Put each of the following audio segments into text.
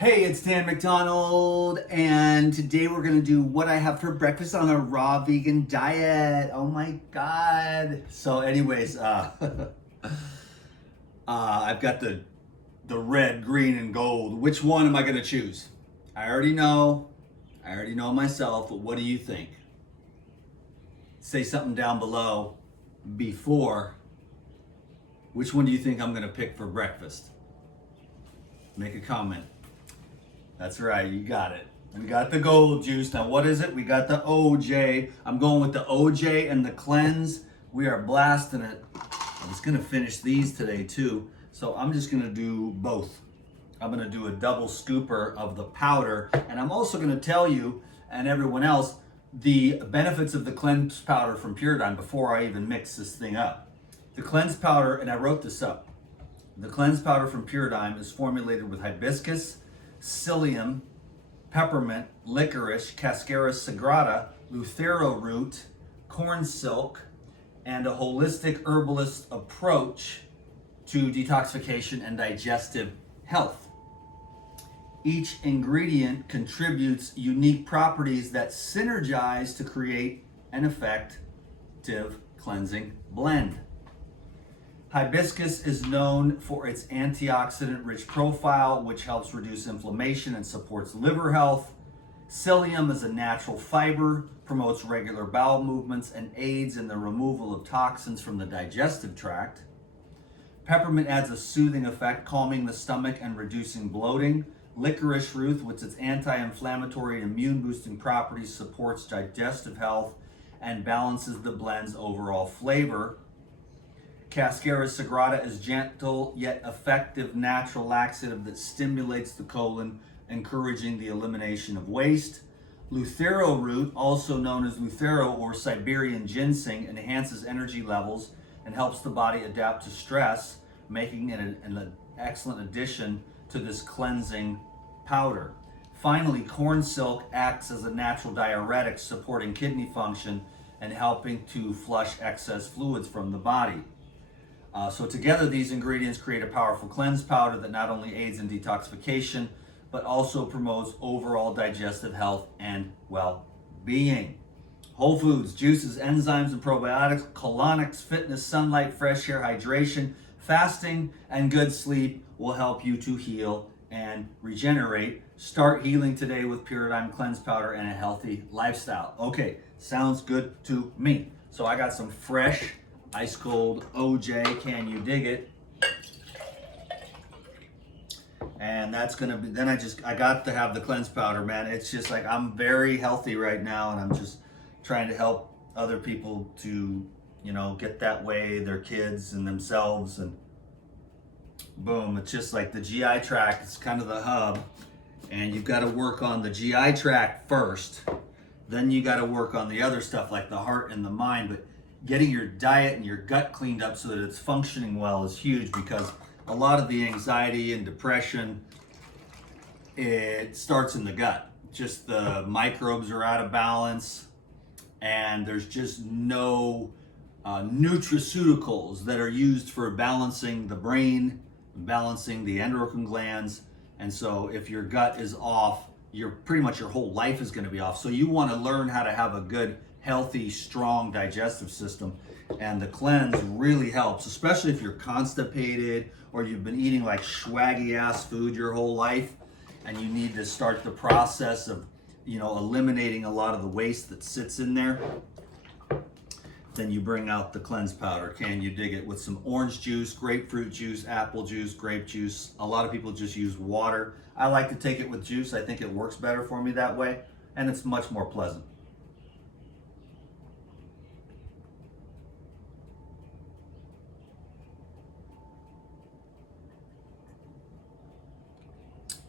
Hey, it's Dan McDonald, and today we're gonna do what I have for breakfast on a raw vegan diet. Oh my God. So anyways, I've got the red, green, and gold. Which one am I gonna choose? I already know. I already know myself, but what do you think? Say something down below before. Which one do you think I'm gonna pick for breakfast? Make a comment. That's right, you got it. We got the gold juice. Now, what is it? We got the OJ. I'm going with the OJ and the cleanse. We are blasting it. I was gonna finish these today too, so I'm just gonna do both. I'm gonna do a double scooper of the powder, and I'm also gonna tell you and everyone else the benefits of the cleanse powder from Puridyne before I even mix this thing up. The cleanse powder, and I wrote this up, the cleanse powder from Puridyne is formulated with hibiscus, psyllium, peppermint, licorice, Cascara sagrada, luthero root, corn silk, and a holistic herbalist approach to detoxification and digestive health. Each ingredient contributes unique properties that synergize to create an effective cleansing blend. Hibiscus is known for its antioxidant-rich profile, which helps reduce inflammation and supports liver health. Psyllium is a natural fiber, promotes regular bowel movements, and aids in the removal of toxins from the digestive tract. Peppermint adds a soothing effect, calming the stomach and reducing bloating. Licorice root, with its anti-inflammatory and immune-boosting properties, supports digestive health and balances the blend's overall flavor. Cascara sagrada is gentle yet effective natural laxative that stimulates the colon, encouraging the elimination of waste. Luthero root, also known as luthero or Siberian ginseng, enhances energy levels and helps the body adapt to stress, making it an excellent addition to this cleansing powder. Finally, corn silk acts as a natural diuretic, supporting kidney function and helping to flush excess fluids from the body. So together, these ingredients create a powerful cleanse powder that not only aids in detoxification, but also promotes overall digestive health and well-being. Whole foods, juices, enzymes, and probiotics, colonics, fitness, sunlight, fresh air, hydration, fasting, and good sleep will help you to heal and regenerate. Start healing today with Puridyne Cleanse Powder and a healthy lifestyle. Okay, sounds good to me. So I got some fresh ice cold OJ, can you dig it? And that's gonna be, then I got to have the cleanse powder, man. It's just like, I'm very healthy right now, and I'm just trying to help other people to, get that way, their kids and themselves, and boom, it's just like the GI tract, it's kind of the hub, and you've got to work on the GI tract first, then you got to work on the other stuff like the heart and the mind. But getting your diet and your gut cleaned up so that it's functioning well is huge, because a lot of the anxiety and depression, it starts in the gut. Just the microbes are out of balance, and there's just no nutraceuticals that are used for balancing the brain, balancing the endocrine glands. And so if your gut is off, pretty much your whole life is going to be off. So you want to learn how to have a good, healthy, strong digestive system, and the cleanse really helps, especially if you're constipated or you've been eating like swaggy ass food your whole life, and you need to start the process of eliminating a lot of the waste that sits in there. Then you bring out the cleanse powder, can you dig it, with some orange juice, grapefruit juice, apple juice, grape juice. A lot of people just use water. I like to take it with juice. I think it works better for me that way, and it's much more pleasant.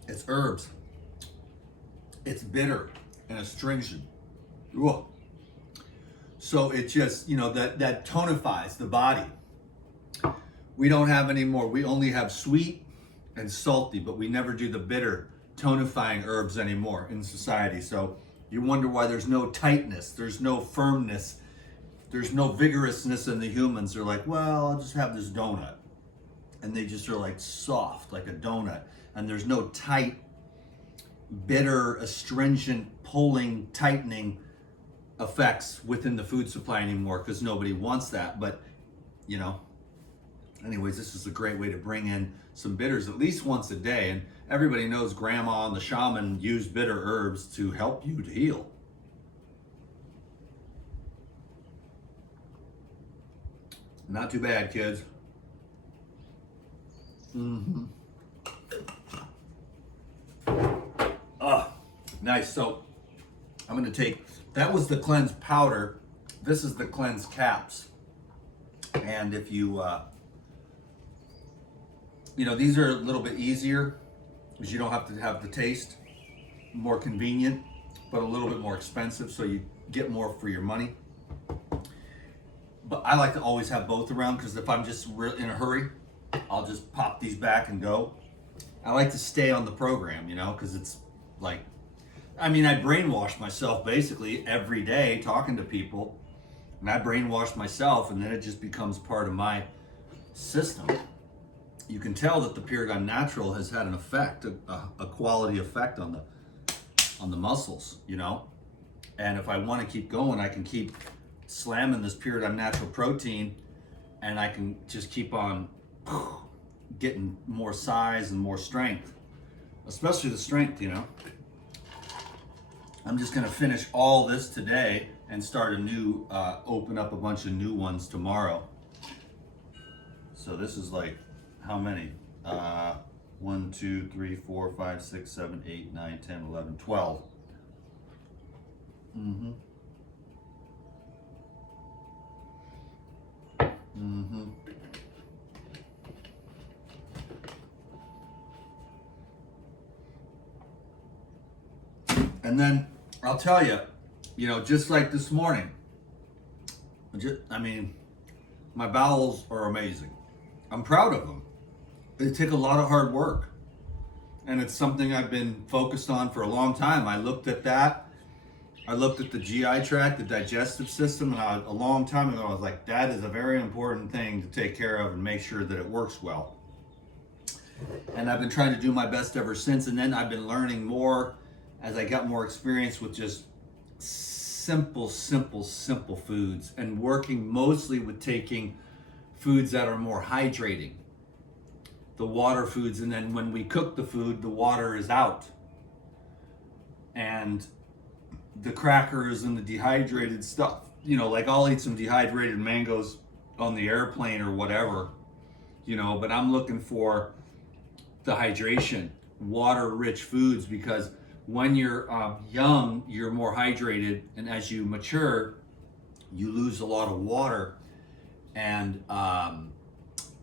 It's herbs. It's bitter and astringent. Ooh. So it just, that tonifies the body. We don't have any more. We only have sweet and salty, but we never do the bitter tonifying herbs anymore in society. So you wonder why there's no tightness, there's no firmness, there's no vigorousness in the humans. They're like, well, I'll just have this donut. And they just are like soft, like a donut. And there's no tight bitter, astringent, pulling, tightening effects within the food supply anymore, because nobody wants that. But, you know, anyways, this is a great way to bring in some bitters at least once a day. And everybody knows grandma and the shaman use bitter herbs to help you to heal. Not too bad, kids. Nice. So I'm going to take, that was the cleanse powder. This is the cleanse caps. And if you, you know, these are a little bit easier because you don't have to have the taste, more convenient, but a little bit more expensive. So you get more for your money. But I like to always have both around, because if I'm just in a hurry, I'll just pop these back and go. I like to stay on the program, you know, because it's like, I mean, I brainwash myself basically every day talking to people, and I brainwash myself, and then it just becomes part of my system. You can tell that the Paradigm Natural has had an effect, a quality effect on the muscles, you know. And if I want to keep going, I can keep slamming this Paradigm Natural protein, and I can just keep on getting more size and more strength, especially the strength, you know. I'm just gonna finish all this today and start a new, open up a bunch of new ones tomorrow. So this is like, how many? 1, 2, 3, 4, 5, 6, 7, 8, 9, 10, 11, 12. And then I'll tell you, you know, just like this morning, I mean, my bowels are amazing. I'm proud of them. They take a lot of hard work, and it's something I've been focused on for a long time. I looked at that. I looked at the GI tract, the digestive system, and a long time ago, I was like, that is a very important thing to take care of and make sure that it works well. And I've been trying to do my best ever since. And then I've been learning more as I got more experience with just simple foods, and working mostly with taking foods that are more hydrating, the water foods. And then when we cook the food, the water is out. And the crackers and the dehydrated stuff, you know, like I'll eat some dehydrated mangoes on the airplane or whatever, you know, but I'm looking for the hydration, water rich foods, because when you're young, you're more hydrated, and as you mature, you lose a lot of water, and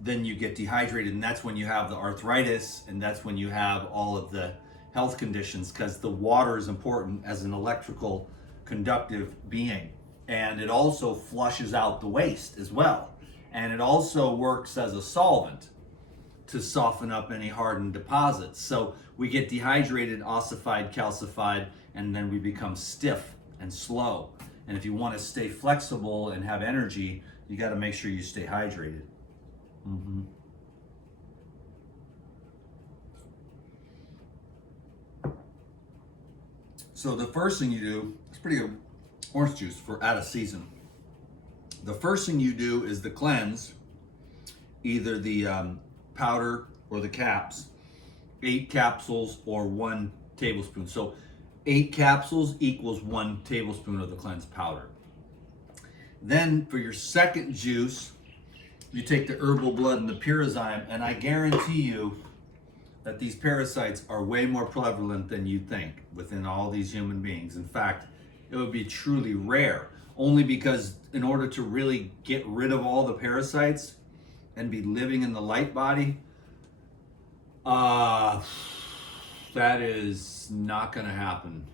then you get dehydrated, and that's when you have the arthritis, and that's when you have all of the health conditions, because the water is important as an electrical conductive being, and it also flushes out the waste as well, and it also works as a solvent to soften up any hardened deposits. So we get dehydrated, ossified, calcified, and then we become stiff and slow. And if you want to stay flexible and have energy, you got to make sure you stay hydrated. So the first thing you do, it's pretty good orange juice for out of season. The first thing you do is the cleanse, either the powder or the caps, 8 capsules or 1 tablespoon. So 8 capsules equals 1 tablespoon of the cleanse powder. Then for your second juice, you take the herbal blood and the Purazyme, and I guarantee you that these parasites are way more prevalent than you think within all these human beings. In fact, it would be truly rare, only because in order to really get rid of all the parasites and be living in the light body, that is not going to happen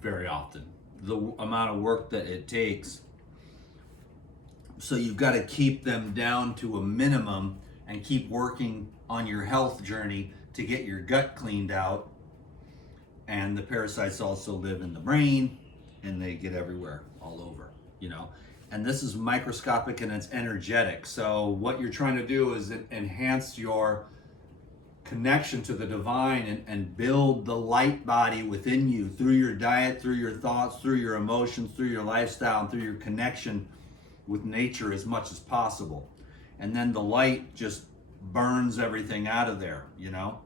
very often. The amount of work that it takes. So you've got to keep them down to a minimum and keep working on your health journey to get your gut cleaned out. And the parasites also live in the brain, and they get everywhere, all over, you know. And this is microscopic and it's energetic. So what you're trying to do is enhance your connection to the divine and build the light body within you through your diet, through your thoughts, through your emotions, through your lifestyle, and through your connection with nature as much as possible. And then the light just burns everything out of there, you know?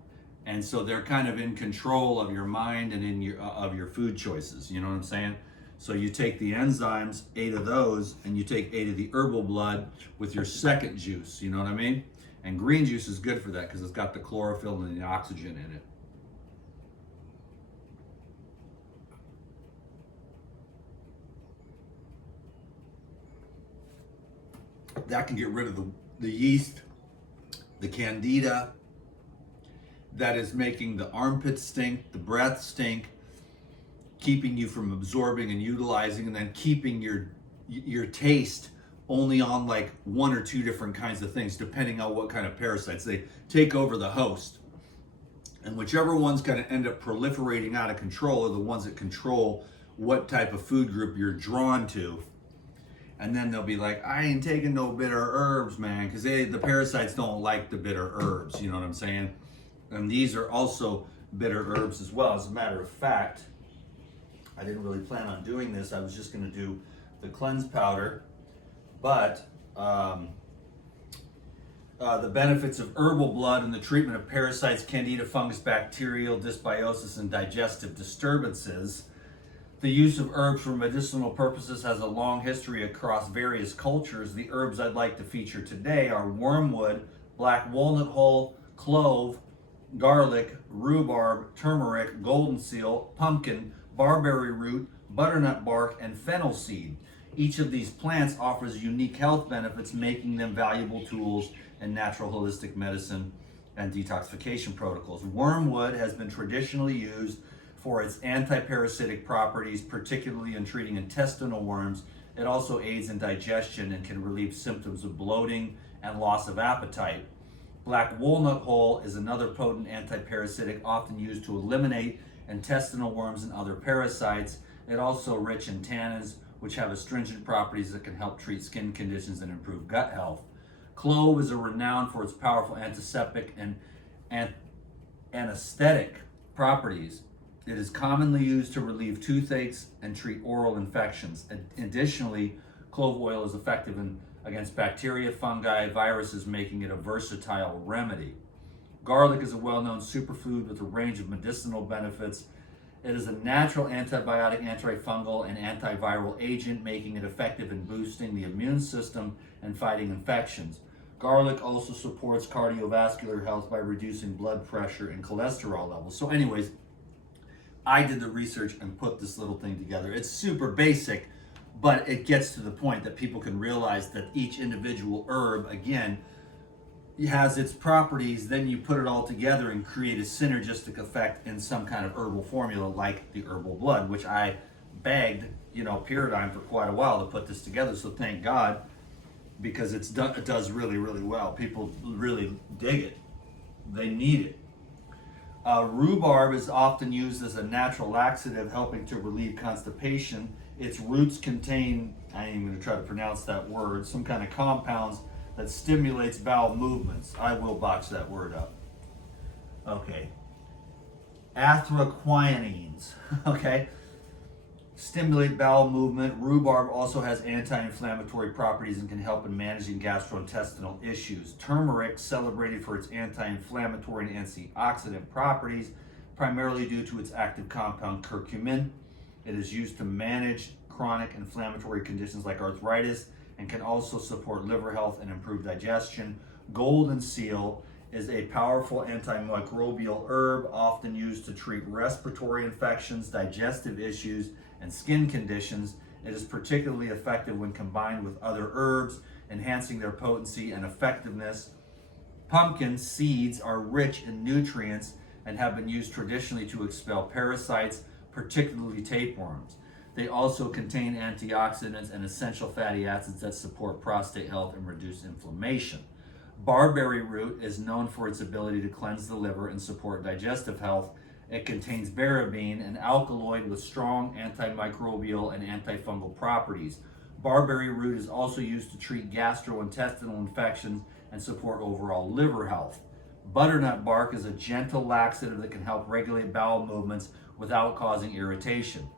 And so they're kind of in control of your mind and in your of your food choices, you know what I'm saying? So you take the enzymes, 8 of those, and you take 8 of the herbal blood with your second juice, you know what I mean? And green juice is good for that because it's got the chlorophyll and the oxygen in it. That can get rid of the yeast, the candida, that is making the armpits stink, the breath stink, keeping you from absorbing and utilizing, and then keeping your taste only on like 1 or 2 different kinds of things, depending on what kind of parasites. They take over the host. And whichever one's going to end up proliferating out of control are the ones that control what type of food group you're drawn to. And then they'll be like, I ain't taking no bitter herbs, man, because the parasites don't like the bitter herbs, you know what I'm saying? And these are also bitter herbs as well. As a matter of fact, I didn't really plan on doing this. I was just going to do the cleanse powder. But the benefits of herbal blood in the treatment of parasites, candida, fungus, bacterial dysbiosis, and digestive disturbances. The use of herbs for medicinal purposes has a long history across various cultures. The herbs I'd like to feature today are wormwood, black walnut hull, clove, garlic, rhubarb, turmeric, golden seal, pumpkin, barberry root, butternut bark, and fennel seed. Each of these plants offers unique health benefits, making them valuable tools in natural holistic medicine and detoxification protocols. Wormwood has been traditionally used for its anti-parasitic properties, particularly in treating intestinal worms. It also aids in digestion and can relieve symptoms of bloating and loss of appetite. Black walnut hull is another potent anti-parasitic, often used to eliminate intestinal worms and other parasites. It also rich in tannins, which have astringent properties that can help treat skin conditions and improve gut health. Clove is renowned for its powerful antiseptic and anesthetic properties. It is commonly used to relieve toothaches and treat oral infections. Additionally, clove oil is effective against bacteria, fungi, viruses, making it a versatile remedy. Garlic is a well-known superfood with a range of medicinal benefits. It is a natural antibiotic, antifungal, and antiviral agent, making it effective in boosting the immune system and fighting infections. Garlic also supports cardiovascular health by reducing blood pressure and cholesterol levels. So anyways, I did the research and put this little thing together. It's super basic, but it gets to the point that people can realize that each individual herb, again, has its properties. Then you put it all together and create a synergistic effect in some kind of herbal formula like the herbal blood, which I begged, Paradigm for quite a while to put this together. So thank God, because it does really, really well. People really dig it. They need it. Rhubarb is often used as a natural laxative, helping to relieve constipation. Its roots contain, I ain't even going to try to pronounce that word, some kind of compounds that stimulates bowel movements. I will botch that word up. Okay. Anthraquinines. Okay. Stimulate bowel movement. Rhubarb also has anti-inflammatory properties and can help in managing gastrointestinal issues. Turmeric, celebrated for its anti-inflammatory and antioxidant properties, primarily due to its active compound curcumin. It is used to manage chronic inflammatory conditions like arthritis and can also support liver health and improve digestion. Golden seal is a powerful antimicrobial herb often used to treat respiratory infections, digestive issues, and skin conditions. It is particularly effective when combined with other herbs, enhancing their potency and effectiveness. Pumpkin seeds are rich in nutrients and have been used traditionally to expel parasites, particularly tapeworms. They also contain antioxidants and essential fatty acids that support prostate health and reduce inflammation. Barberry root is known for its ability to cleanse the liver and support digestive health. It contains berberine, an alkaloid with strong antimicrobial and antifungal properties. Barberry root is also used to treat gastrointestinal infections and support overall liver health. Butternut bark is a gentle laxative that can help regulate bowel movements without causing irritation.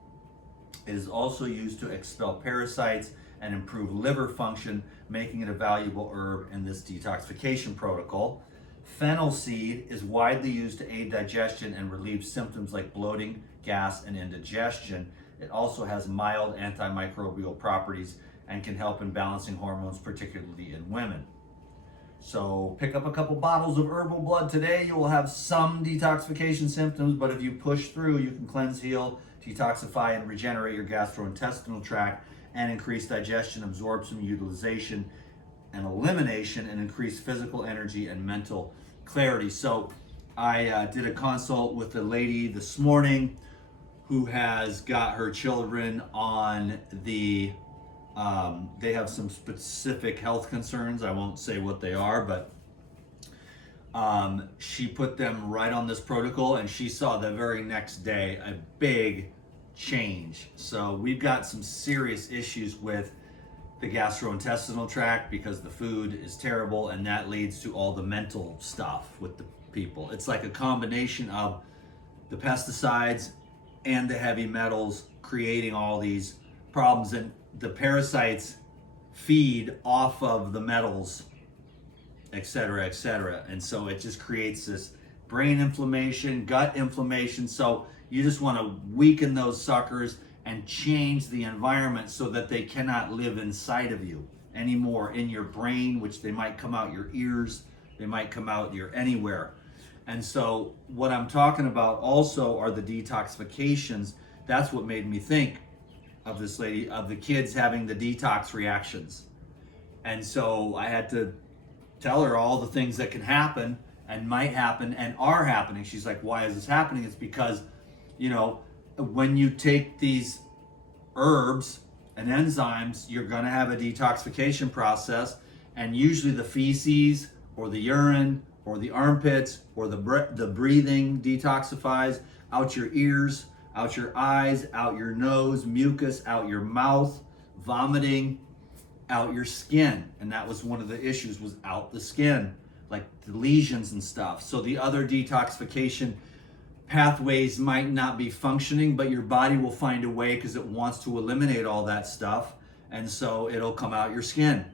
It is also used to expel parasites and improve liver function, making it a valuable herb in this detoxification protocol. Fennel seed is widely used to aid digestion and relieve symptoms like bloating, gas, and indigestion. It also has mild antimicrobial properties and can help in balancing hormones, particularly in women. So pick up a couple bottles of herbal blood today. You will have some detoxification symptoms, but if you push through, you can cleanse, heal, detoxify, and regenerate your gastrointestinal tract and increase digestion, absorption, utilization, and elimination, and increase physical energy and mental clarity. So I did a consult with a lady this morning who has got her children on the they have some specific health concerns. I won't say what they are, but she put them right on this protocol, and she saw the very next day a big change. So we've got some serious issues with the gastrointestinal tract because the food is terrible, and that leads to all the mental stuff with the people. It's like a combination of the pesticides and the heavy metals creating all these problems, and the parasites feed off of the metals, etc., etc. And so it just creates this brain inflammation, gut inflammation. So you just want to weaken those suckers and change the environment so that they cannot live inside of you anymore, in your brain, which they might come out your ears, they might come out your anywhere. And so what I'm talking about also are the detoxifications. That's what made me think of this lady, of the kids having the detox reactions. And so I had to tell her all the things that can happen and might happen and are happening. She's like, why is this happening? It's because, you know, when you take these herbs and enzymes, you're going to have a detoxification process, and usually the feces or the urine or the armpits or the breathing detoxifies out your ears, out your eyes, out your nose, mucus, out your mouth, vomiting, out your skin. And that was one of the issues, was out the skin, like the lesions and stuff. So the other detoxification pathways might not be functioning, but your body will find a way because it wants to eliminate all that stuff. And so it'll come out your skin,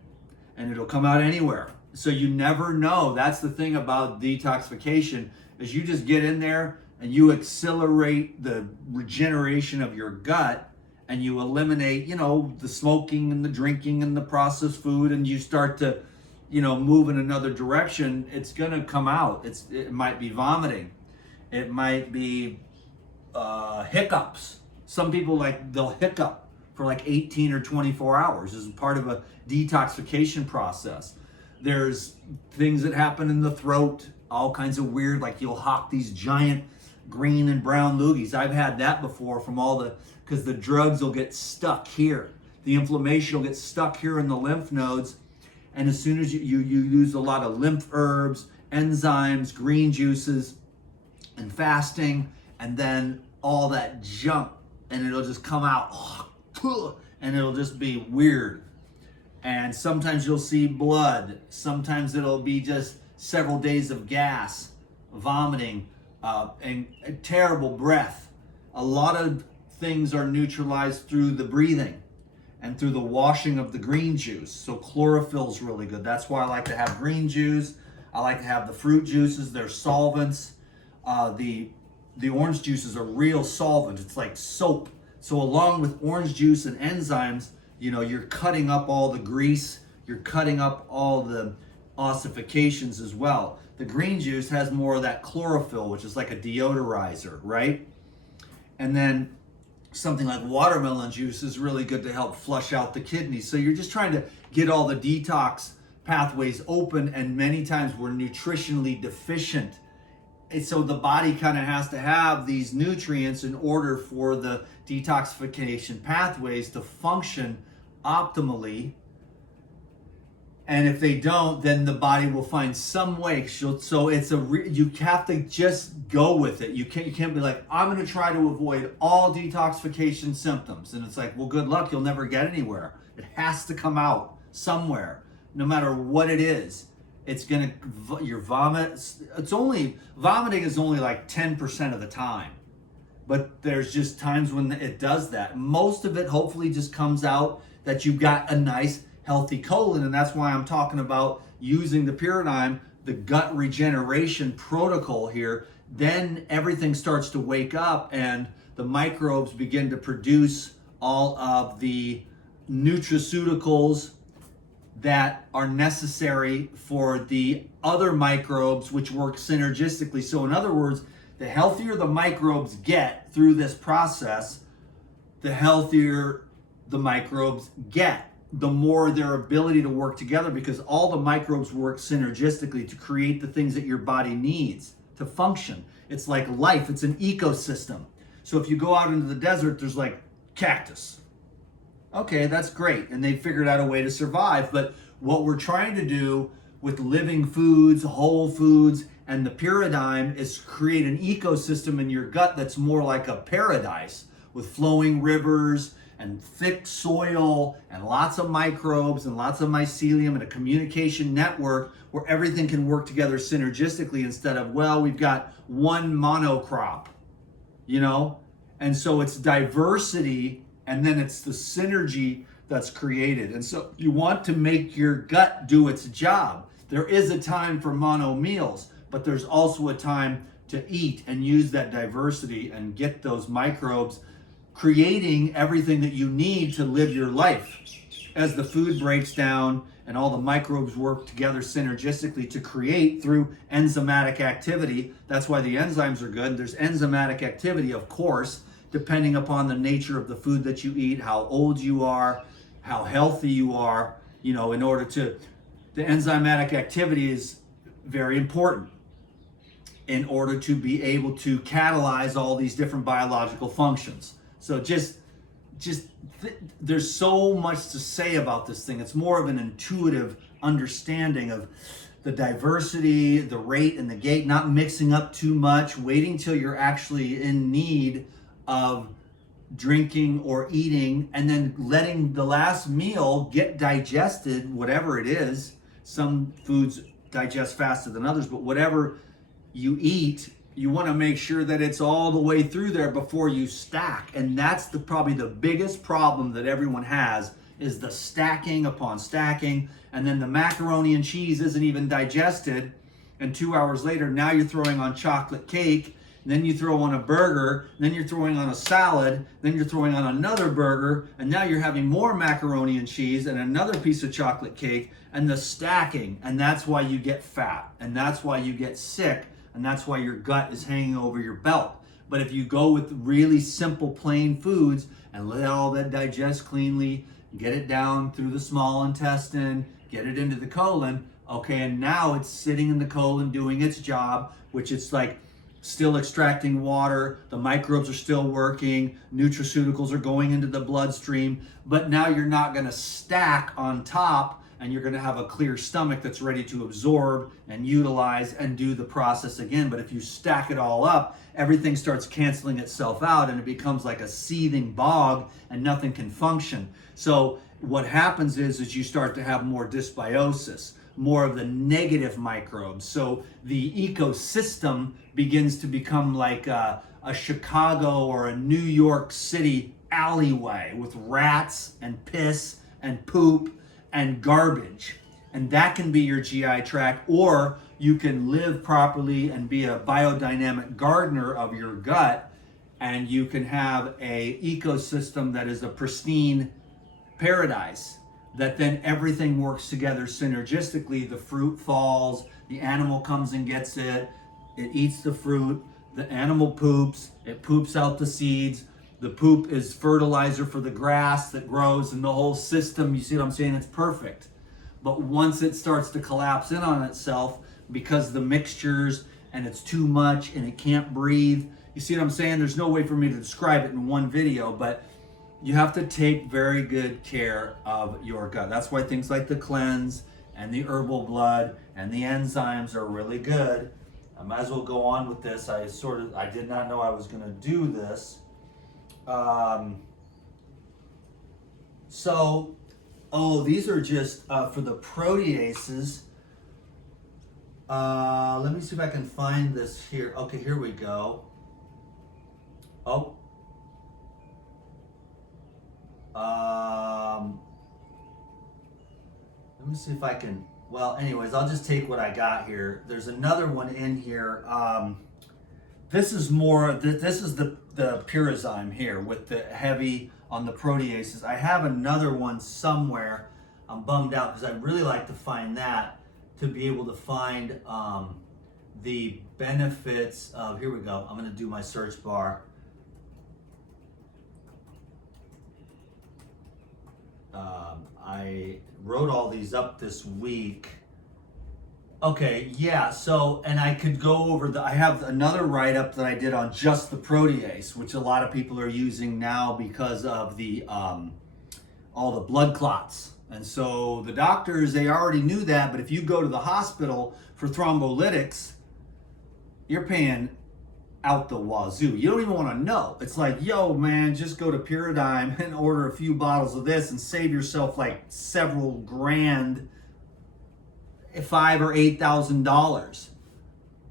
and it'll come out anywhere. So you never know. That's the thing about detoxification, is you just get in there and you accelerate the regeneration of your gut, and you eliminate, you know, the smoking and the drinking and the processed food, and you start to, you know, move in another direction. It's gonna come out. It might be vomiting. It might be hiccups. Some people, like, they'll hiccup for like 18 or 24 hours as part of a detoxification process. There's things that happen in the throat, all kinds of weird, like you'll hawk these giant green and brown loogies. I've had that before from because the drugs will get stuck here. The inflammation will get stuck here in the lymph nodes. And as soon as you use a lot of lymph herbs, enzymes, green juices, and fasting, and then all that junk, and it'll just come out, and it'll just be weird. And sometimes you'll see blood. Sometimes it'll be just several days of gas, vomiting, and terrible breath. A lot of things are neutralized through the breathing and through the washing of the green juice. So chlorophyll's really good. That's why I like to have green juice. I like to have the fruit juices. They're solvents. The orange juice is a real solvent. It's like soap. So along with orange juice and enzymes, you know, you're cutting up all the grease. You're cutting up all the ossifications as well. The green juice has more of that chlorophyll, which is like a deodorizer, right? And then something like watermelon juice is really good to help flush out the kidneys. So you're just trying to get all the detox pathways open, and many times we're nutritionally deficient. And so the body kind of has to have these nutrients in order for the detoxification pathways to function optimally. And if they don't, then the body will find some way. So it's you have to just go with it. You can't be like, I'm going to try to avoid all detoxification symptoms. And it's like, well, good luck. You'll never get anywhere. It has to come out somewhere, no matter what it is. It's gonna, your vomit, vomiting is only like 10% of the time. But there's just times when it does that. Most of it hopefully just comes out that you've got a nice healthy colon, and that's why I'm talking about using the paradigm, the gut regeneration protocol here. Then everything starts to wake up and the microbes begin to produce all of the nutraceuticals that are necessary for the other microbes, which work synergistically. So in other words, the healthier the microbes get through this process, the healthier the microbes get, the more their ability to work together, because all the microbes work synergistically to create the things that your body needs to function. It's like life, it's an ecosystem. So if you go out into the desert, there's like cactus. Okay, that's great. And they figured out a way to survive. But what we're trying to do with living foods, whole foods, and the paradigm is create an ecosystem in your gut that's more like a paradise with flowing rivers and thick soil and lots of microbes and lots of mycelium and a communication network where everything can work together synergistically instead of, well, we've got one monocrop, you know? And so it's diversity, and then it's the synergy that's created. And so you want to make your gut do its job. There is a time for mono meals, but there's also a time to eat and use that diversity and get those microbes creating everything that you need to live your life. As the food breaks down and all the microbes work together synergistically to create through enzymatic activity. That's why the enzymes are good. There's enzymatic activity, of course, depending upon the nature of the food that you eat, how old you are, how healthy you are, you know, in order to, the enzymatic activity is very important in order to be able to catalyze all these different biological functions. So there's so much to say about this thing. It's more of an intuitive understanding of the diversity, the rate and the gate, not mixing up too much, waiting till you're actually in need of drinking or eating, and then letting the last meal get digested, whatever it is. Some foods digest faster than others, but whatever you eat, you want to make sure that it's all the way through there before you stack. And that's probably the biggest problem that everyone has, is the stacking upon stacking. And then the macaroni and cheese isn't even digested, and 2 hours later, now you're throwing on chocolate cake, then you throw on a burger, then you're throwing on a salad, then you're throwing on another burger, and now you're having more macaroni and cheese and another piece of chocolate cake, and the stacking. And that's why you get fat, and that's why you get sick, and that's why your gut is hanging over your belt. But if you go with really simple, plain foods and let all that digest cleanly, get it down through the small intestine, get it into the colon, okay, and now it's sitting in the colon doing its job, which it's like still extracting water, the microbes are still working, nutraceuticals are going into the bloodstream, but now you're not gonna stack on top, and you're gonna have a clear stomach that's ready to absorb and utilize and do the process again. But if you stack it all up, everything starts canceling itself out and it becomes like a seething bog and nothing can function. So what happens is you start to have more dysbiosis, more of the negative microbes. So the ecosystem begins to become like a Chicago or a New York City alleyway with rats and piss and poop and garbage. And that can be your GI tract, or you can live properly and be a biodynamic gardener of your gut, and you can have a ecosystem that is a pristine paradise, that then everything works together synergistically. The fruit falls, the animal comes and gets it, it eats the fruit, the animal poops, it poops out the seeds, the poop is fertilizer for the grass that grows, and the whole system, you see what I'm saying? It's perfect. But once it starts to collapse in on itself because the mixtures and it's too much and it can't breathe, you see what I'm saying? There's no way for me to describe it in one video, but you have to take very good care of your gut. That's why things like the cleanse and the herbal blood and the enzymes are really good. I might as well go on with this. I did not know I was going to do this. These are just for the proteases. Let me see if I can find this here. Okay, here we go. Oh. Let me see if I can, well, anyways, I'll just take what I got here. There's another one in here. This is more, this is the Purazyme here with the heavy on the proteases. I have another one somewhere. I'm bummed out because I'd really like to find that to be able to find the benefits of, here we go. I'm going to do my search bar. I wrote all these up this week. Okay, yeah, so, and I could go over I have another write-up that I did on just the protease, which a lot of people are using now because of the, all the blood clots. And so the doctors, they already knew that, but if you go to the hospital for thrombolytics, you're paying out the wazoo. You don't even want to know. It's like, yo, man, just go to Purazyme and order a few bottles of this and save yourself like several grand, $5,000 or $8,000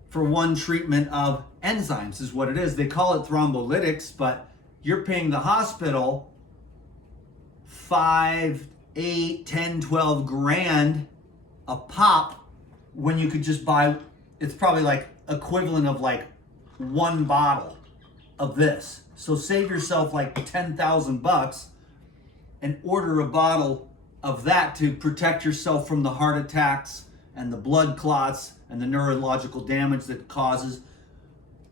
for one treatment of enzymes is what it is. They call it thrombolytics, but you're paying the hospital 5, 8, 10, 12 grand a pop when you could just buy, it's probably like equivalent of like one bottle of this. So save yourself like $10,000 and order a bottle of that to protect yourself from the heart attacks and the blood clots and the neurological damage that causes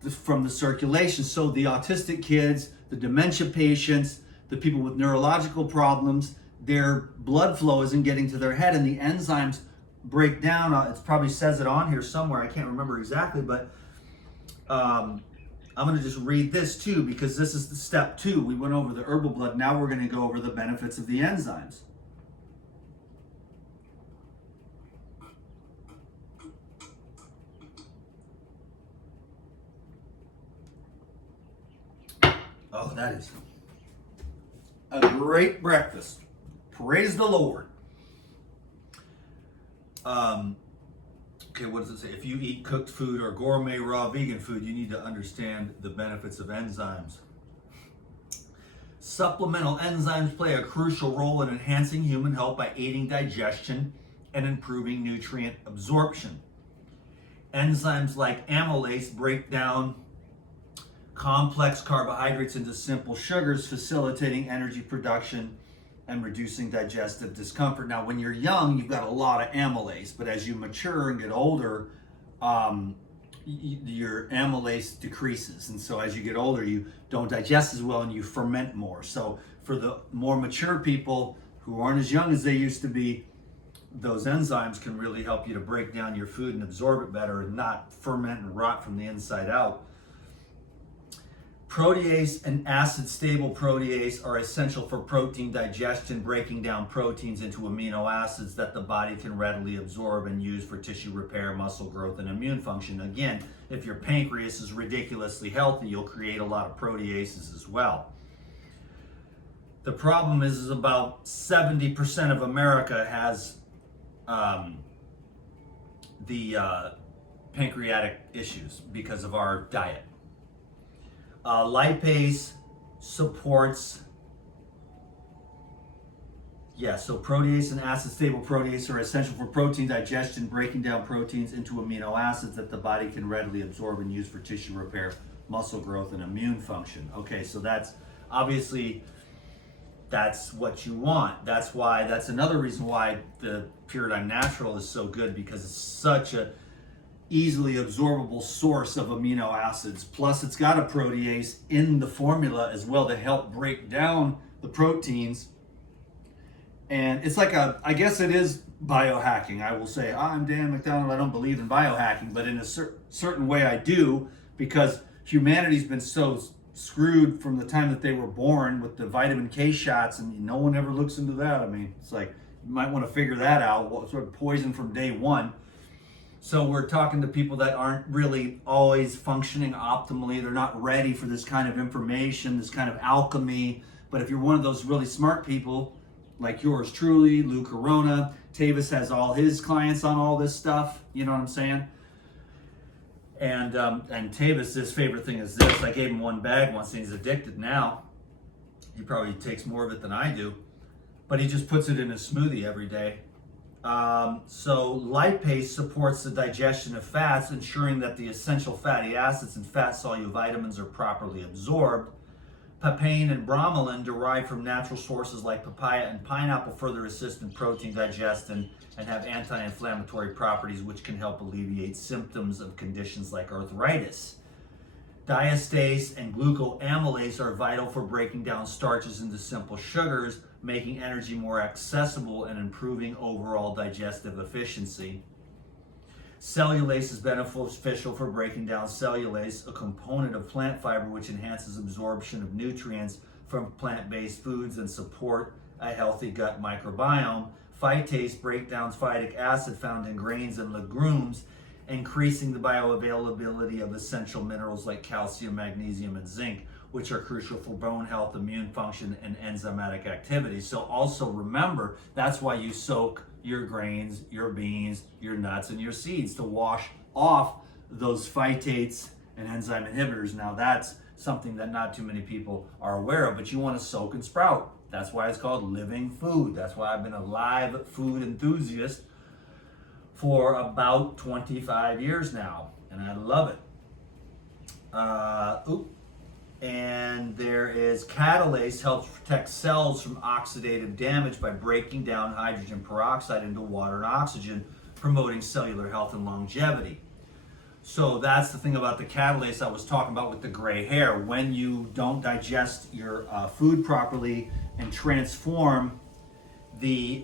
from the circulation. So the autistic kids, the dementia patients, the people with neurological problems, their blood flow isn't getting to their head and the enzymes break down. It probably says it on here somewhere. I can't remember exactly, but I'm going to just read this too, because this is the step 2. We went over the herbal blood. Now we're going to go over the benefits of the enzymes. Oh, that is a great breakfast. Praise the Lord. Okay, what does it say? If you eat cooked food or gourmet raw vegan food, you need to understand the benefits of enzymes. Supplemental enzymes play a crucial role in enhancing human health by aiding digestion and improving nutrient absorption. Enzymes like amylase break down complex carbohydrates into simple sugars, facilitating energy production and reducing digestive discomfort. Now, when you're young, you've got a lot of amylase, but as you mature and get older, your amylase decreases. And so as you get older, you don't digest as well and you ferment more. So for the more mature people who aren't as young as they used to be, those enzymes can really help you to break down your food and absorb it better and not ferment and rot from the inside out. Protease and acid-stable protease are essential for protein digestion, breaking down proteins into amino acids that the body can readily absorb and use for tissue repair, muscle growth, and immune function. Again, if your pancreas is ridiculously healthy, you'll create a lot of proteases as well. The problem is about 70% of America has pancreatic issues because of our diet. Lipase supports, so protease and acid-stable protease are essential for protein digestion, breaking down proteins into amino acids that the body can readily absorb and use for tissue repair, muscle growth, and immune function. Okay, so that's obviously, that's what you want. That's another reason why the Purazyme Natural is so good, because it's such a easily absorbable source of amino acids. Plus it's got a protease in the formula as well to help break down the proteins. And it's like I guess it is biohacking. I will say, I'm Dan McDonald, I don't believe in biohacking, but in a certain way I do, because humanity's been so screwed from the time that they were born with the vitamin K shots, and no one ever looks into that. I mean, it's like, you might want to figure that out, what sort of poison from day one. So we're talking to people that aren't really always functioning optimally. They're not ready for this kind of information, this kind of alchemy. But if you're one of those really smart people, like yours truly, Lou Corona, Tavis has all his clients on all this stuff, you know what I'm saying? And Tavis, his favorite thing is this. I gave him one bag once and he's addicted now. He probably takes more of it than I do, but he just puts it in his smoothie every day. So lipase supports the digestion of fats, ensuring that the essential fatty acids and fat-soluble vitamins are properly absorbed. Papain and bromelain, derived from natural sources like papaya and pineapple, further assist in protein digestion and have anti-inflammatory properties which can help alleviate symptoms of conditions like arthritis. Diastase and glucoamylase are vital for breaking down starches into simple sugars, making energy more accessible and improving overall digestive efficiency. Cellulase is beneficial for breaking down cellulase, a component of plant fiber which enhances absorption of nutrients from plant-based foods and support a healthy gut microbiome. Phytase breaks down phytic acid found in grains and legumes, increasing the bioavailability of essential minerals like calcium, magnesium, and zinc, which are crucial for bone health, immune function, and enzymatic activity. So also remember, that's why you soak your grains, your beans, your nuts, and your seeds to wash off those phytates and enzyme inhibitors. Now that's something that not too many people are aware of, but you want to soak and sprout. That's why it's called living food. That's why I've been a live food enthusiast for about 25 years now, and I love it. And there is catalase, helps protect cells from oxidative damage by breaking down hydrogen peroxide into water and oxygen, promoting cellular health and longevity. So that's the thing about the catalase I was talking about with the gray hair. When you don't digest your food properly and transform the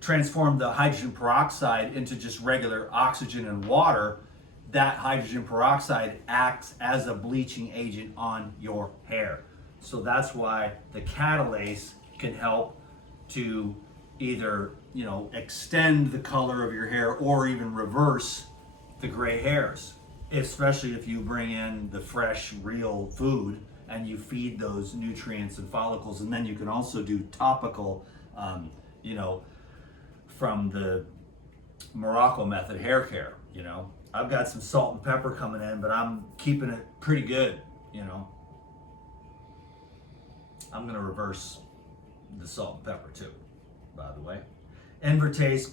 hydrogen peroxide into just regular oxygen and water, that hydrogen peroxide acts as a bleaching agent on your hair. So that's why the catalase can help to either, extend the color of your hair or even reverse the gray hairs, especially if you bring in the fresh, real food and you feed those nutrients and follicles. And then you can also do topical, from the Morocco method hair care, I've got some salt and pepper coming in, but I'm keeping it pretty good, I'm gonna reverse the salt and pepper too, by the way. Invertase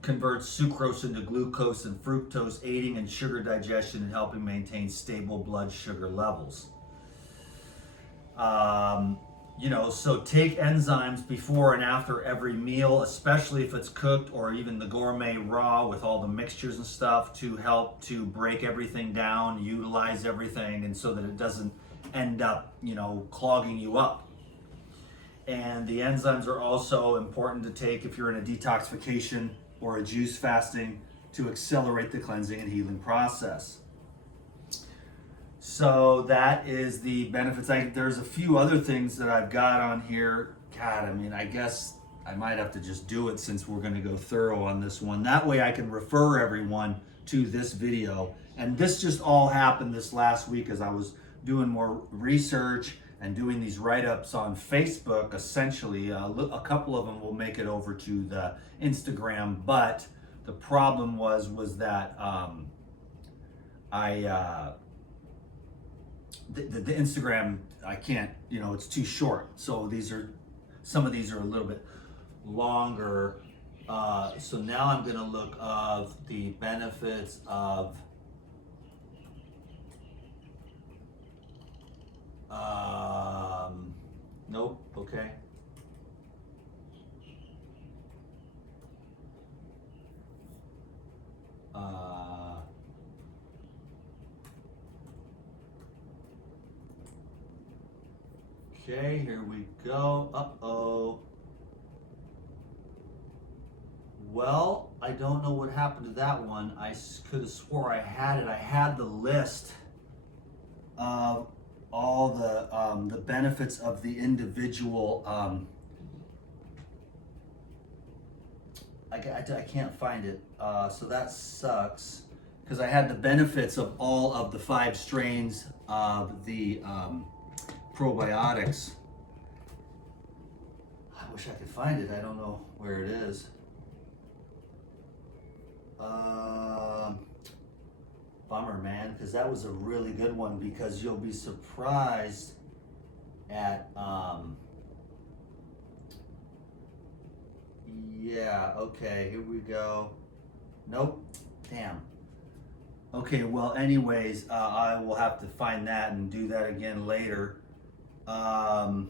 converts sucrose into glucose and fructose, aiding in sugar digestion and helping maintain stable blood sugar levels. So take enzymes before and after every meal, especially if it's cooked or even the gourmet raw with all the mixtures and stuff, to help to break everything down, utilize everything, and so that it doesn't end up, clogging you up. And the enzymes are also important to take if you're in a detoxification or a juice fasting to accelerate the cleansing and healing process. So that is the benefits. There's a few other things that I've got on here. God, I guess I might have to just do it since we're going to go thorough on this one. That way I can refer everyone to this video. And this just all happened this last week as I was doing more research and doing these write-ups on Facebook, essentially. A couple of them will make it over to the Instagram, but the problem was that the Instagram, I can't, it's too short. So some of these are a little bit longer. So now I'm gonna look of the benefits of nope, okay. Okay, here we go. Uh-oh. Well, I don't know what happened to that one. I could have swore I had it. I had the list of all the benefits of the individual. I can't find it, so that sucks, because I had the benefits of all of the 5 strains of the probiotics. I wish I could find it. I don't know where it is. Bummer, man, because that was a really good one, because you'll be surprised at, yeah, okay, here we go. Nope, damn. Okay, well, anyways, I will have to find that and do that again later. So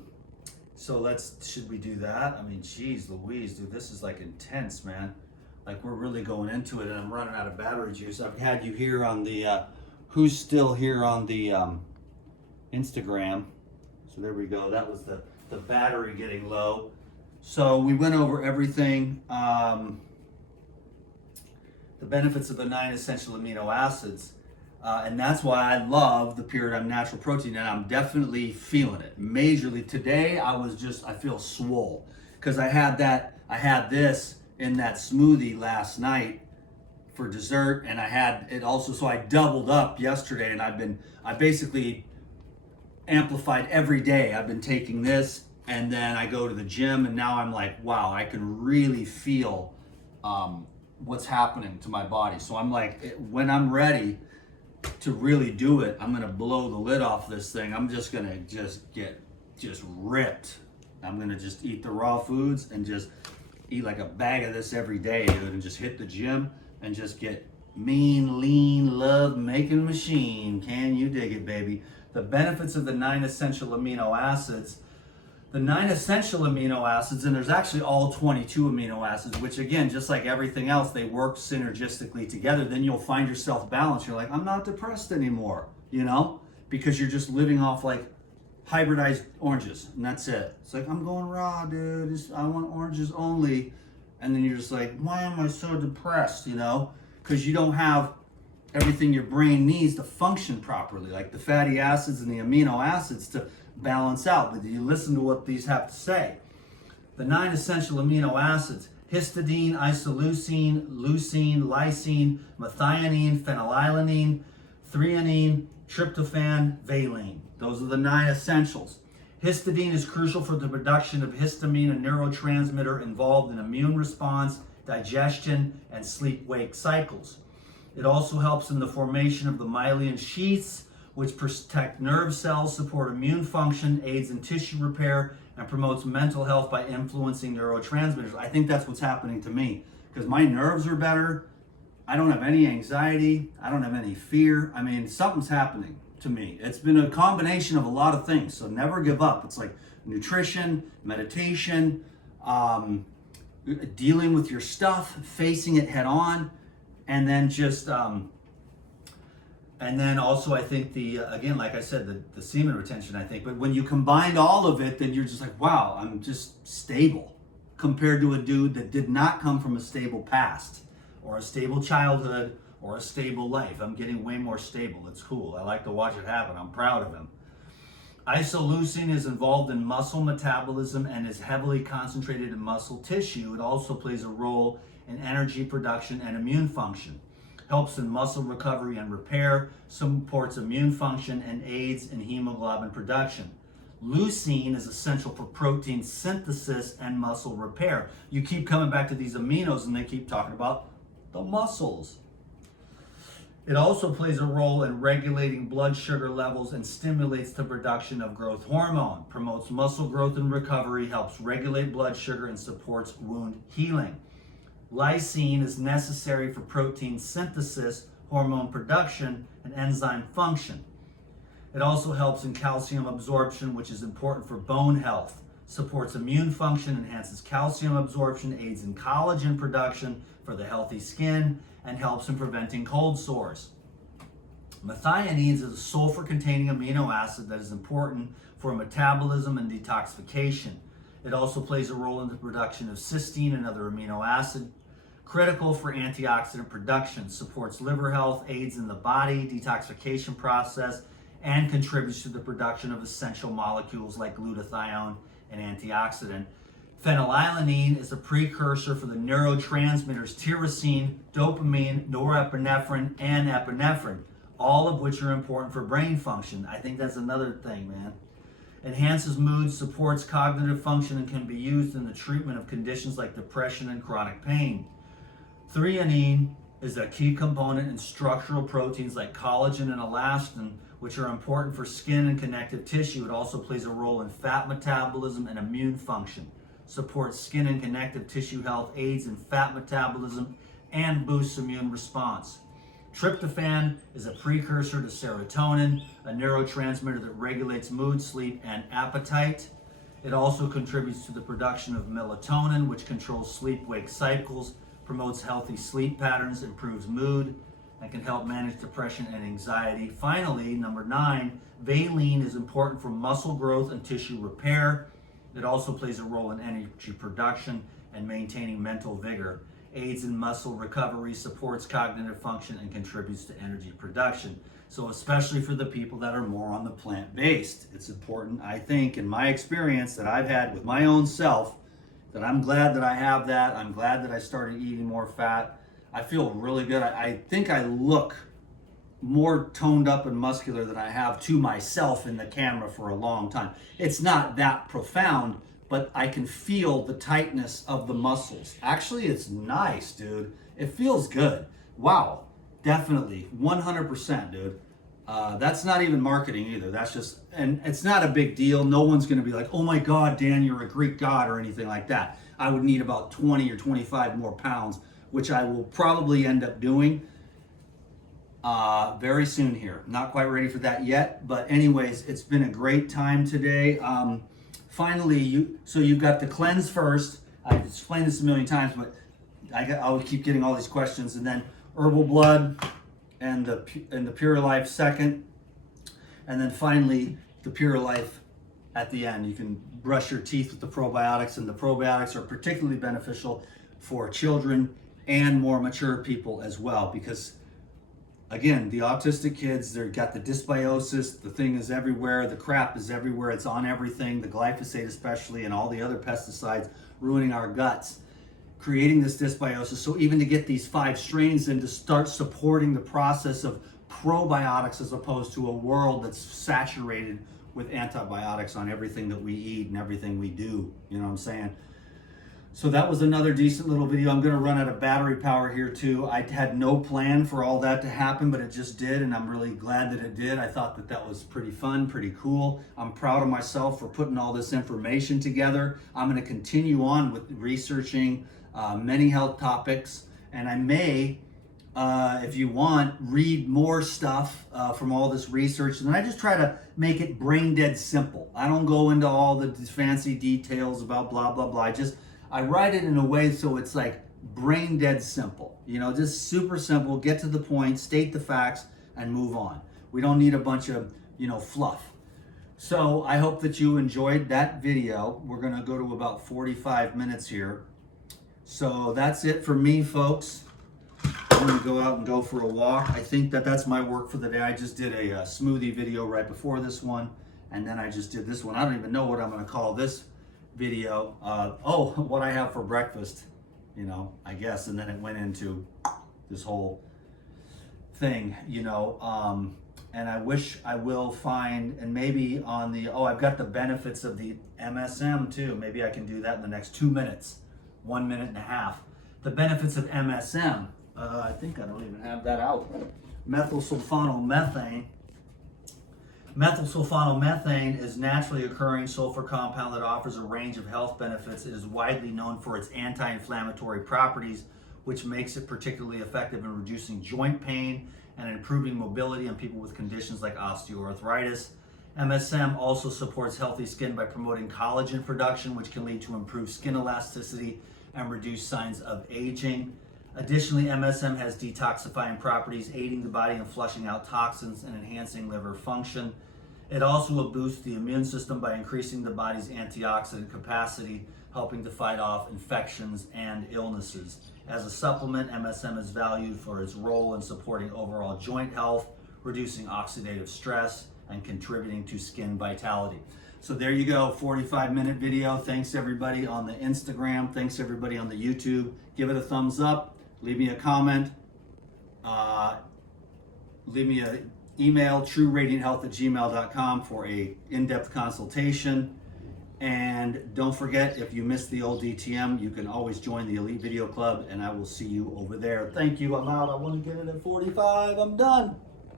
should we do that? I mean, geez Louise, dude, this is like intense, man. Like, we're really going into it, and I'm running out of battery juice. I've had you here on the, who's still here on the Instagram. So there we go. That was the battery getting low. So we went over everything. The benefits of the 9 essential amino acids. And that's why I love the Paradigm Natural Protein, and I'm definitely feeling it majorly. Today, I feel swole, because I had this in that smoothie last night for dessert, and I had it also, so I doubled up yesterday, and I basically amplified every day. I've been taking this, and then I go to the gym, and now I'm like, wow, I can really feel what's happening to my body. So I'm like, when I'm ready to really do it, I'm gonna blow the lid off this thing. I'm just gonna get ripped. I'm gonna just eat the raw foods and just eat like a bag of this every day, dude, and just hit the gym and just get mean, lean, love making machine. Can you dig it, baby? The benefits of the 9 essential amino acids. The 9 essential amino acids, and there's actually all 22 amino acids, which again, just like everything else, they work synergistically together. Then you'll find yourself balanced. You're like, I'm not depressed anymore, you know, because you're just living off like hybridized oranges, and that's it. It's like, I'm going raw, dude. I want oranges only. And then you're just like, why am I so depressed, you know? Because you don't have everything your brain needs to function properly, like the fatty acids and the amino acids to balance out. But you listen to what these have to say. The 9 essential amino acids: histidine, isoleucine, leucine, lysine, methionine, phenylalanine, threonine, tryptophan, valine. Those are the 9 essentials. Histidine is crucial for the production of histamine, a neurotransmitter involved in immune response, digestion, and sleep-wake cycles. It also helps in the formation of the myelin sheaths, which protect nerve cells, support immune function, aids in tissue repair, and promotes mental health by influencing neurotransmitters. I think that's what's happening to me, because my nerves are better. I don't have any anxiety. I don't have any fear. I mean, something's happening to me. It's been a combination of a lot of things, so never give up. It's like nutrition, meditation, dealing with your stuff, facing it head on, and then just and then also, I think again, like I said, the semen retention, I think. But when you combine all of it, then you're just like, wow, I'm just stable compared to a dude that did not come from a stable past or a stable childhood or a stable life. I'm getting way more stable. It's cool. I like to watch it happen. I'm proud of him. Isoleucine is involved in muscle metabolism and is heavily concentrated in muscle tissue. It also plays a role in energy production and immune function. Helps in muscle recovery and repair, supports immune function, and aids in hemoglobin production. Leucine is essential for protein synthesis and muscle repair. You keep coming back to these aminos and they keep talking about the muscles. It also plays a role in regulating blood sugar levels and stimulates the production of growth hormone, promotes muscle growth and recovery, helps regulate blood sugar, and supports wound healing. Lysine is necessary for protein synthesis, hormone production, and enzyme function. It also helps in calcium absorption, which is important for bone health, supports immune function, enhances calcium absorption, aids in collagen production for the healthy skin, and helps in preventing cold sores. Methionine is a sulfur-containing amino acid that is important for metabolism and detoxification. It also plays a role in the production of cysteine, another amino acid, critical for antioxidant production, supports liver health, aids in the body detoxification process, and contributes to the production of essential molecules like glutathione and antioxidant. Phenylalanine is a precursor for the neurotransmitters tyrosine, dopamine, norepinephrine, and epinephrine, all of which are important for brain function. I think that's another thing, man. Enhances mood, supports cognitive function, and can be used in the treatment of conditions like depression and chronic pain. Threonine is a key component in structural proteins like collagen and elastin, which are important for skin and connective tissue. It also plays a role in fat metabolism and immune function, supports skin and connective tissue health, aids in fat metabolism, and boosts immune response. Tryptophan is a precursor to serotonin, a neurotransmitter that regulates mood, sleep, and appetite. It also contributes to the production of melatonin, which controls sleep-wake cycles, promotes healthy sleep patterns, improves mood, and can help manage depression and anxiety. Finally, number 9, valine is important for muscle growth and tissue repair. It also plays a role in energy production and maintaining mental vigor, aids in muscle recovery, supports cognitive function, and contributes to energy production. So especially for the people that are more on the plant-based, it's important, I think, in my experience that I've had with my own self, that I'm glad that I have that. I'm glad that I started eating more fat. I feel really good. I think I look more toned up and muscular than I have to myself in the camera for a long time. It's not that profound, but I can feel the tightness of the muscles. Actually, it's nice, dude. It feels good. Wow, definitely, 100%, dude. That's not even marketing either. That's just, and it's not a big deal. No one's gonna be like, oh my God, Dan, you're a Greek god or anything like that. I would need about 20 or 25 more pounds, which I will probably end up doing very soon here. Not quite ready for that yet, but anyways, it's been a great time today. Finally, you've got the cleanse first. I've explained this a million times, but I'll keep getting all these questions. And then herbal blood and the Pure Life second, and then finally the Pure Life at the end. You can brush your teeth with the probiotics, and the probiotics are particularly beneficial for children and more mature people as well, because again, the autistic kids, they've got the dysbiosis, the thing is everywhere, the crap is everywhere, it's on everything, the glyphosate especially, and all the other pesticides ruining our guts, creating this dysbiosis. So even to get these 5 strains in to start supporting the process of probiotics as opposed to a world that's saturated with antibiotics on everything that we eat and everything we do, you know what I'm saying? So that was another decent little video. I'm gonna run out of battery power here too. I had no plan for all that to happen, but it just did, and I'm really glad that it did. I thought that that was pretty fun, pretty cool. I'm proud of myself for putting all this information together. I'm gonna continue on with researching many health topics, and I may, if you want, read more stuff from all this research. And then I just try to make it brain dead simple. I don't go into all the fancy details about blah, blah, blah. I write it in a way so it's like brain dead simple, you know, just super simple, get to the point, state the facts, and move on. We don't need a bunch of, you know, fluff. So I hope that you enjoyed that video. We're gonna go to about 45 minutes here. So that's it for me, folks. I'm gonna go out and go for a walk. I think that that's my work for the day. I just did a smoothie video right before this one, and then I just did this one. I don't even know what I'm gonna call this video. What I have for breakfast, you know, I guess. And then it went into this whole thing, you know, and I wish I will find, and maybe on the, I've got the benefits of the MSM too. Maybe I can do that in the next 2 minutes, 1.5 minutes. The benefits of MSM, I think I don't even have that out. Methylsulfonomethane. Methylsulfonomethane is naturally occurring sulfur compound that offers a range of health benefits. It is widely known for its anti-inflammatory properties, which makes it particularly effective in reducing joint pain and improving mobility in people with conditions like osteoarthritis. MSM also supports healthy skin by promoting collagen production, which can lead to improved skin elasticity and reduce signs of aging. Additionally, MSM has detoxifying properties, aiding the body in flushing out toxins and enhancing liver function. It also will boost the immune system by increasing the body's antioxidant capacity, helping to fight off infections and illnesses. As a supplement, MSM is valued for its role in supporting overall joint health, reducing oxidative stress, and contributing to skin vitality. So there you go, 45-minute video. Thanks everybody on the Instagram. Thanks everybody on the YouTube. Give it a thumbs up. Leave me a comment. Leave me an email, trueradianthealth@gmail.com for a in-depth consultation. And don't forget, if you missed the old DTM, you can always join the Elite Video Club, and I will see you over there. Thank you. I'm out. I want to get it at 45. I'm done.